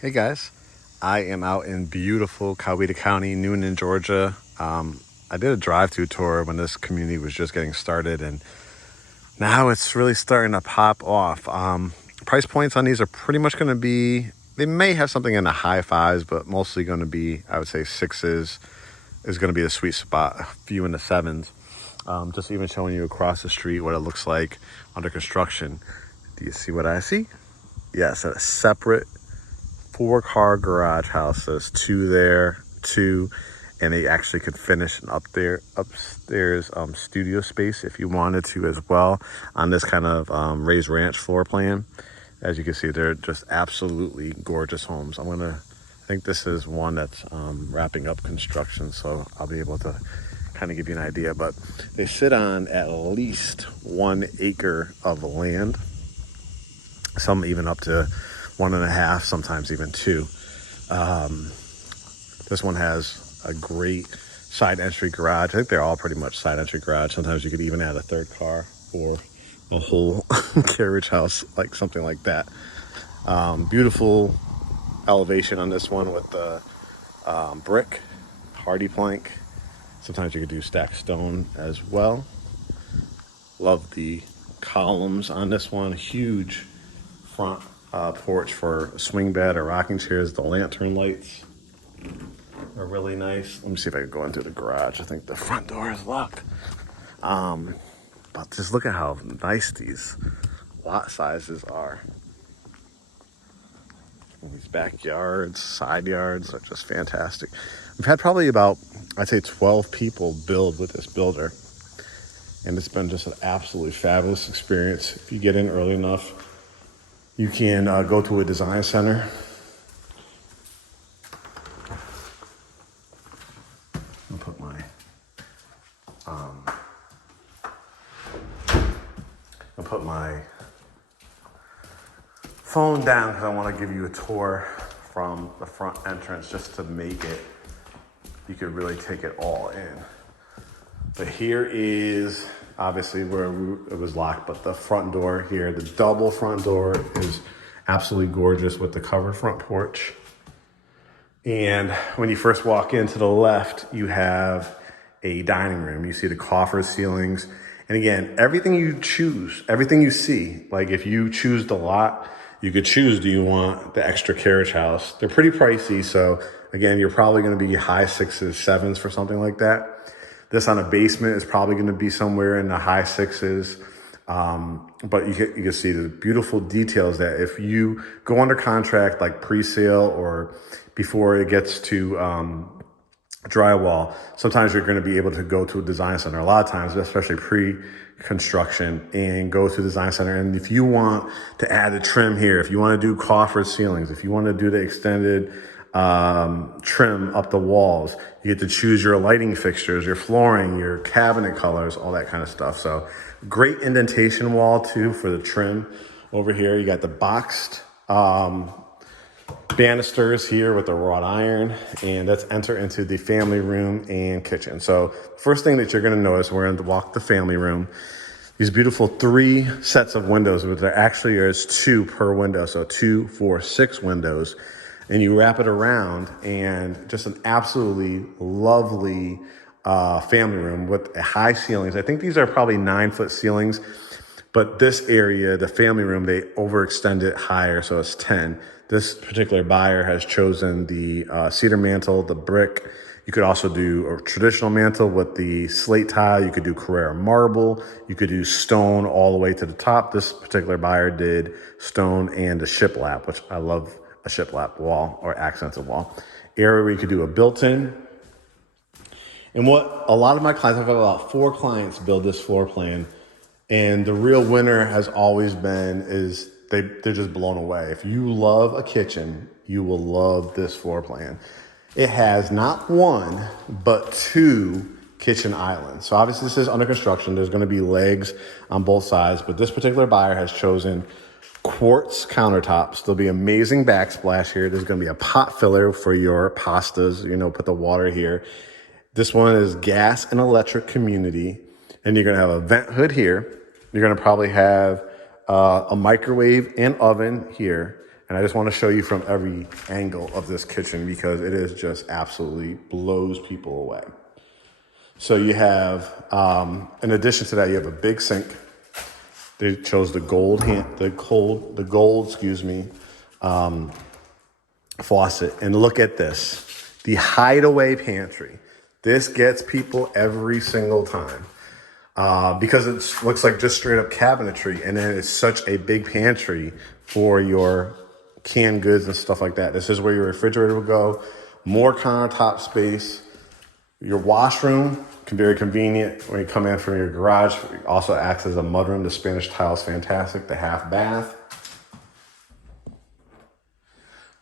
Hey guys, I am out in beautiful Coweta County, Newnan, Georgia. I did a drive-through tour when this community was just getting started, and now it's really starting to pop off. Price points on these are pretty much going to be, they may have something in the high fives, but mostly going to be, I would say sixes is going to be the sweet spot, a few in the sevens. Just even showing you across the street what it looks like under construction. Do you see what I see? Yes, a separate 4-car garage house. There's two there, and they actually could finish an upstairs studio space if you wanted to as well on this kind of raised ranch floor plan. As you can see, they're just absolutely gorgeous homes. I think this is one that's wrapping up construction, so I'll be able to kind of give you an idea, but they sit on at least 1 acre of land, some even up to 1.5, sometimes even 2. This one has a great side entry garage. I think they're all pretty much side entry garage. Sometimes you could even add a third car or a whole carriage house, like something like that. Beautiful elevation on this one with the brick, hardy plank. Sometimes you could do stacked stone as well. Love the columns on this one. Huge front porch for a swing bed or rocking chairs. The lantern lights are really nice. Let me see if I can go into the garage. I think the front door is locked. But just look at how nice these lot sizes are. These backyards, side yards are just fantastic. We've had probably about, I'd say 12 people build with this builder. And it's been just an absolutely fabulous experience. If you get in early enough, you can go to a design center. I'll put my phone down because I want to give you a tour from the front entrance just to make it, you could really take it all in. But here is obviously where it was locked, but the front door here, the double front door is absolutely gorgeous with the covered front porch. And when you first walk into the left, you have a dining room. You see the coffer ceilings. And again, everything you choose, everything you see, like if you choose the lot, you could choose, do you want the extra carriage house? They're pretty pricey. So again, you're probably going to be high sixes, sevens for something like that. This on a basement is probably going to be somewhere in the high sixes. But you can see the beautiful details that if you go under contract, like pre-sale or before it gets to drywall, sometimes you're going to be able to go to a design center. A lot of times, especially pre-construction, and go to the design center. And if you want to add a trim here, if you want to do coffer ceilings, if you want to do the extended trim up the walls, you get to choose your lighting fixtures, your flooring, your cabinet colors, all that kind of stuff. So great indentation wall too for the trim. Over here you got the boxed banisters here with the wrought iron, and let's enter into the family room and kitchen. So first thing that you're going to notice, we're going to walk the family room. These beautiful 3 sets of windows, but there actually is 2 per window, so 2, 4, 6 windows. And you wrap it around, and just an absolutely lovely family room with high ceilings. I think these are probably 9-foot ceilings, but this area, the family room, they overextend it higher, so it's 10. This particular buyer has chosen the cedar mantle, the brick. You could also do a traditional mantle with the slate tile. You could do Carrara marble. You could do stone all the way to the top. This particular buyer did stone and a shiplap, which I love. A shiplap wall or accented wall area where you could do a built-in. And what a lot of my clients, I've had about 4 clients build this floor plan, and the real winner has always been is they're just blown away. If you love a kitchen, you will love this floor plan. It has not 1 but 2 kitchen islands. So obviously this is under construction. There's going to be legs on both sides, but this particular buyer has chosen quartz countertops. There'll be amazing backsplash here. There's going to be a pot filler for your pastas, put the water here. This one is gas and electric community, and you're going to have a vent hood here. You're going to probably have a microwave and oven here. And I just want to show you from every angle of this kitchen because it is just absolutely blows people away. So you have, in addition to that, you have a big sink. They chose the gold, faucet. And look at this, the hideaway pantry. This gets people every single time because it looks like just straight up cabinetry. And then it's such a big pantry for your canned goods and stuff like that. This is where your refrigerator will go. More countertop space. Your washroom can be very convenient when you come in from your garage. It also acts as a mudroom. The Spanish tile is fantastic. The half bath.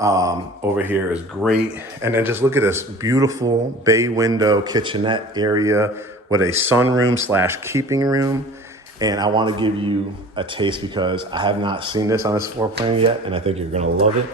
Over here is great. And then just look at this beautiful bay window kitchenette area with a sunroom / keeping room. And I want to give you a taste because I have not seen this on this floor plan yet, and I think you're going to love it.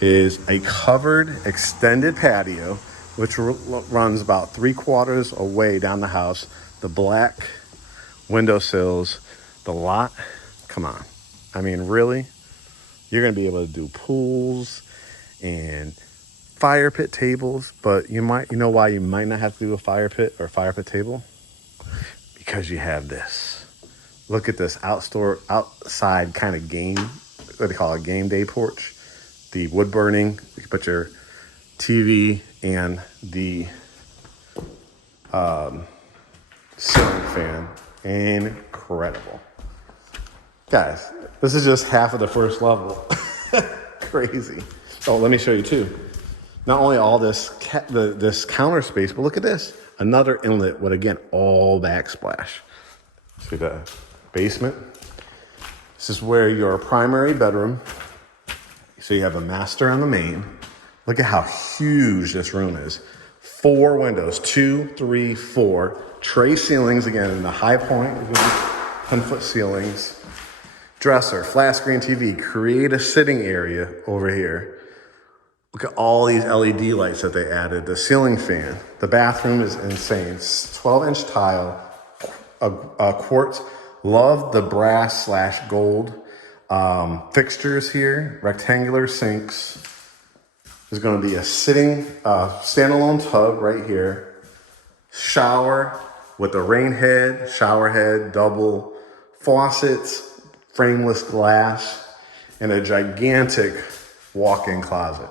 Is a covered extended patio, which runs about 3/4 away down the house. The black windowsills, the lot. Come on. I mean, really? You're going to be able to do pools and fire pit tables, but you know why you might not have to do a fire pit or fire pit table? Because you have this. Look at this outside kind of game, what they call a game day porch. The wood burning, you can put your TV and the ceiling fan. Incredible. Guys, this is just half of the first level. Crazy. Oh, let me show you too. Not only all this this counter space, but look at this. Another inlet with, again, all backsplash. See the basement? This is where your primary bedroom. So you have a master on the main. Look at how huge this room is. 4 windows, 2, 3, 4. Tray ceilings, again, in the high point. 10-foot ceilings. Dresser, flat screen TV. Create a sitting area over here. Look at all these LED lights that they added. The ceiling fan. The bathroom is insane. 12-inch tile. A quartz. Love the brass / gold fixtures here. Rectangular sinks. There's going to be a sitting standalone tub right here. Shower with a rain head, shower head, double faucets, frameless glass, and a gigantic walk-in closet.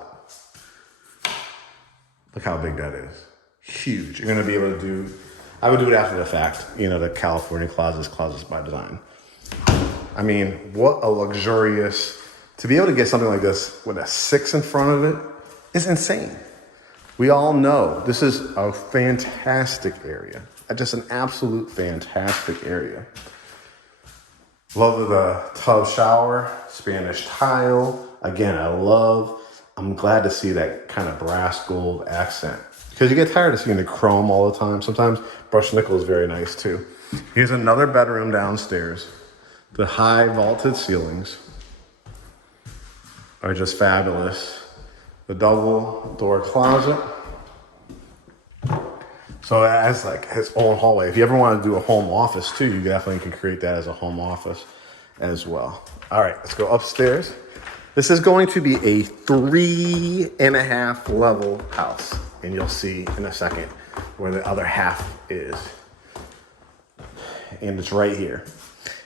Look how big that is. Huge. You're going to be able to do, I would do it after the fact, the California closets by design. I mean, what a luxurious, to be able to get something like this with a 6 in front of it is insane. We all know this is a fantastic area. Just an absolute fantastic area. Love the tub shower, Spanish tile. Again, I'm glad to see that kind of brass gold accent because you get tired of seeing the chrome all the time. Sometimes brushed nickel is very nice too. Here's another bedroom downstairs. The high vaulted ceilings are just fabulous. The double door closet. So it has like its own hallway. If you ever want to do a home office too, you definitely can create that as a home office as well. All right, let's go upstairs. This is going to be a 3.5 level house. And you'll see in a second where the other half is. And it's right here.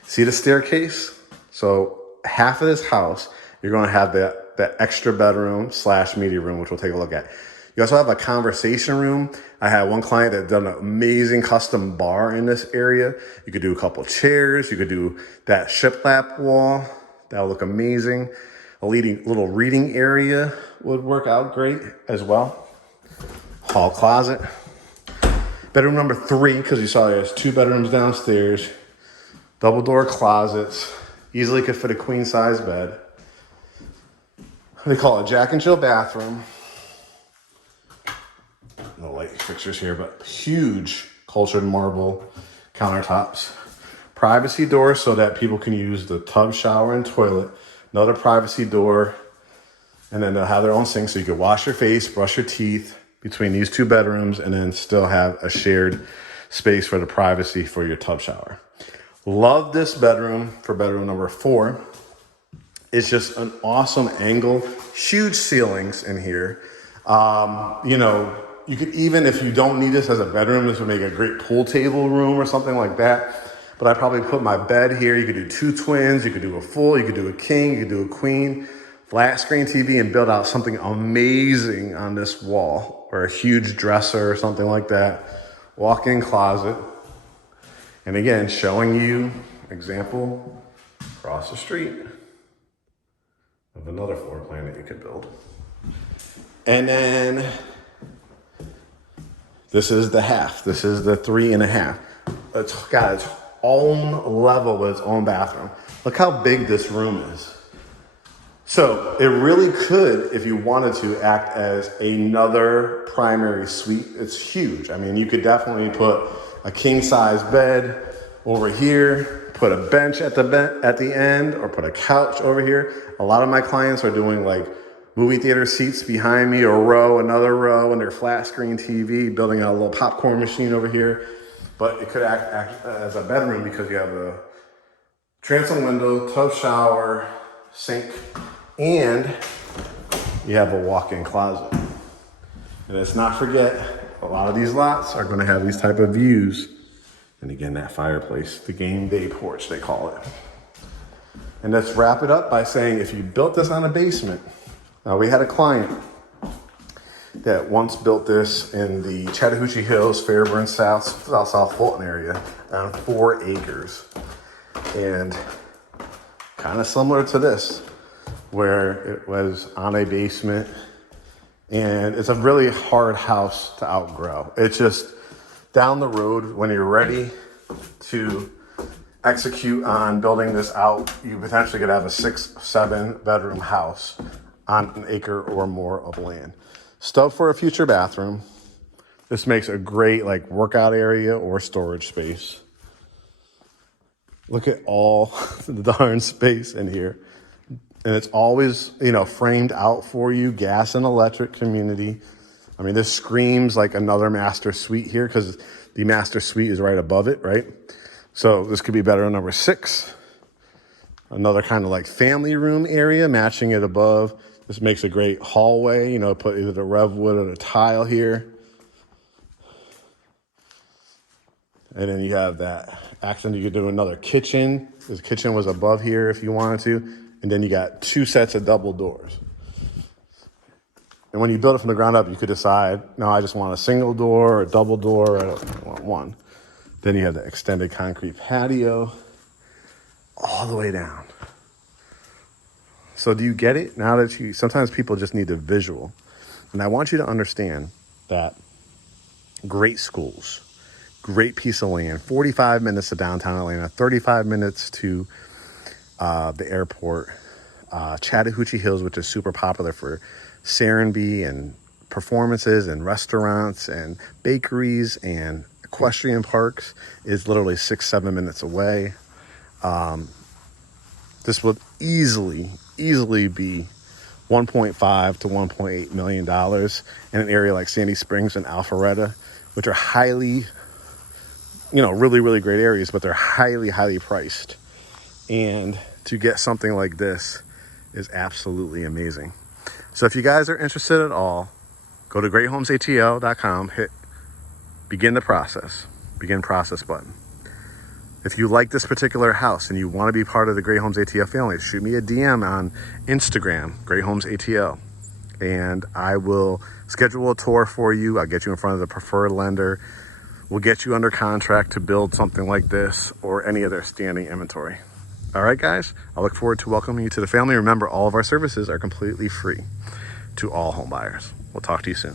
See the staircase? So half of this house, you're going to have that extra bedroom / media room, which we'll take a look at. You also have a conversation room. I had one client that done an amazing custom bar in this area. You could do a couple chairs. You could do that shiplap wall. That would look amazing. A little reading area would work out great as well. Hall closet. Bedroom number 3, because you saw there's 2 bedrooms downstairs. Double door closets. Easily could fit a queen size bed. They call it a Jack and Jill bathroom. No light fixtures here, but huge cultured marble countertops. Privacy door so that people can use the tub, shower, and toilet. Another privacy door. And then they'll have their own sink so you can wash your face, brush your teeth between these 2 bedrooms, and then still have a shared space for the privacy for your tub shower. Love this bedroom for bedroom number 4. It's just an awesome angle, huge ceilings in here. You know, you could even, if you don't need this as a bedroom, this would make a great pool table room or something like that. But I probably put my bed here. You could do 2 twins, you could do a full, you could do a king, you could do a queen, flat screen TV, and build out something amazing on this wall, or a huge dresser or something like that. Walk-in closet. And again, showing you example across the street of another floor plan that you could build. And then this is the half. This is the 3.5. It's got its own level with its own bathroom. Look how big this room is. So it really could, if you wanted to, act as another primary suite. It's huge. I mean, you could definitely put a king size bed over here, put a bench at the end, or put a couch over here. A lot of my clients are doing like movie theater seats behind me, or another row, and their flat screen TV, building out a little popcorn machine over here. But it could act as a bedroom because you have a transom window, tub shower, sink, and you have a walk-in closet. And let's not forget, a lot of these lots are going to have these type of views. And again, that fireplace, the game day porch, they call it. And let's wrap it up by saying, if you built this on a basement, now we had a client that once built this in the Chattahoochee Hills, Fairburn, South Fulton area on 4 acres. And kind of similar to this, where it was on a basement, and it's a really hard house to outgrow. It's just down the road, when you're ready to execute on building this out, you potentially could have a 6-7 bedroom house on an acre or more of land. Stuff for a future bathroom. This makes a great like workout area or storage space. Look at all the darn space in here. And it's always, you know, framed out for you, gas and electric community. I mean, this screams like another master suite here because the master suite is right above it, right? So this could be bedroom number 6. Another kind of like family room area, matching it above. This makes a great hallway, you know, put either the rev wood or the tile here. And then you have that accent. You could do another kitchen. This kitchen was above here if you wanted to. And then you got 2 sets of double doors. And when you build it from the ground up, you could decide, no, I just want a single door or a double door, or I don't want one. Then you have the extended concrete patio all the way down. So do you get it? Now that sometimes people just need the visual. And I want you to understand that great schools, great piece of land, 45 minutes to downtown Atlanta, 35 minutes to the airport, Chattahoochee Hills, which is super popular for Serenbe and performances and restaurants and bakeries and equestrian parks, is literally 6-7 minutes away. This would easily be $1.5 to $1.8 million in an area like Sandy Springs and Alpharetta, which are highly, you know, really, really great areas, but they're highly, highly priced. And to get something like this is absolutely amazing. So if you guys are interested at all, go to GreatHomesATL.com, hit begin process button. If you like this particular house and you want to be part of the Great Homes ATL family, shoot me a DM on Instagram, GreatHomesATL, and I will schedule a tour for you. I'll get you in front of the preferred lender. We'll get you under contract to build something like this or any other standing inventory. All right, guys, I look forward to welcoming you to the family. Remember, all of our services are completely free to all home buyers. We'll talk to you soon.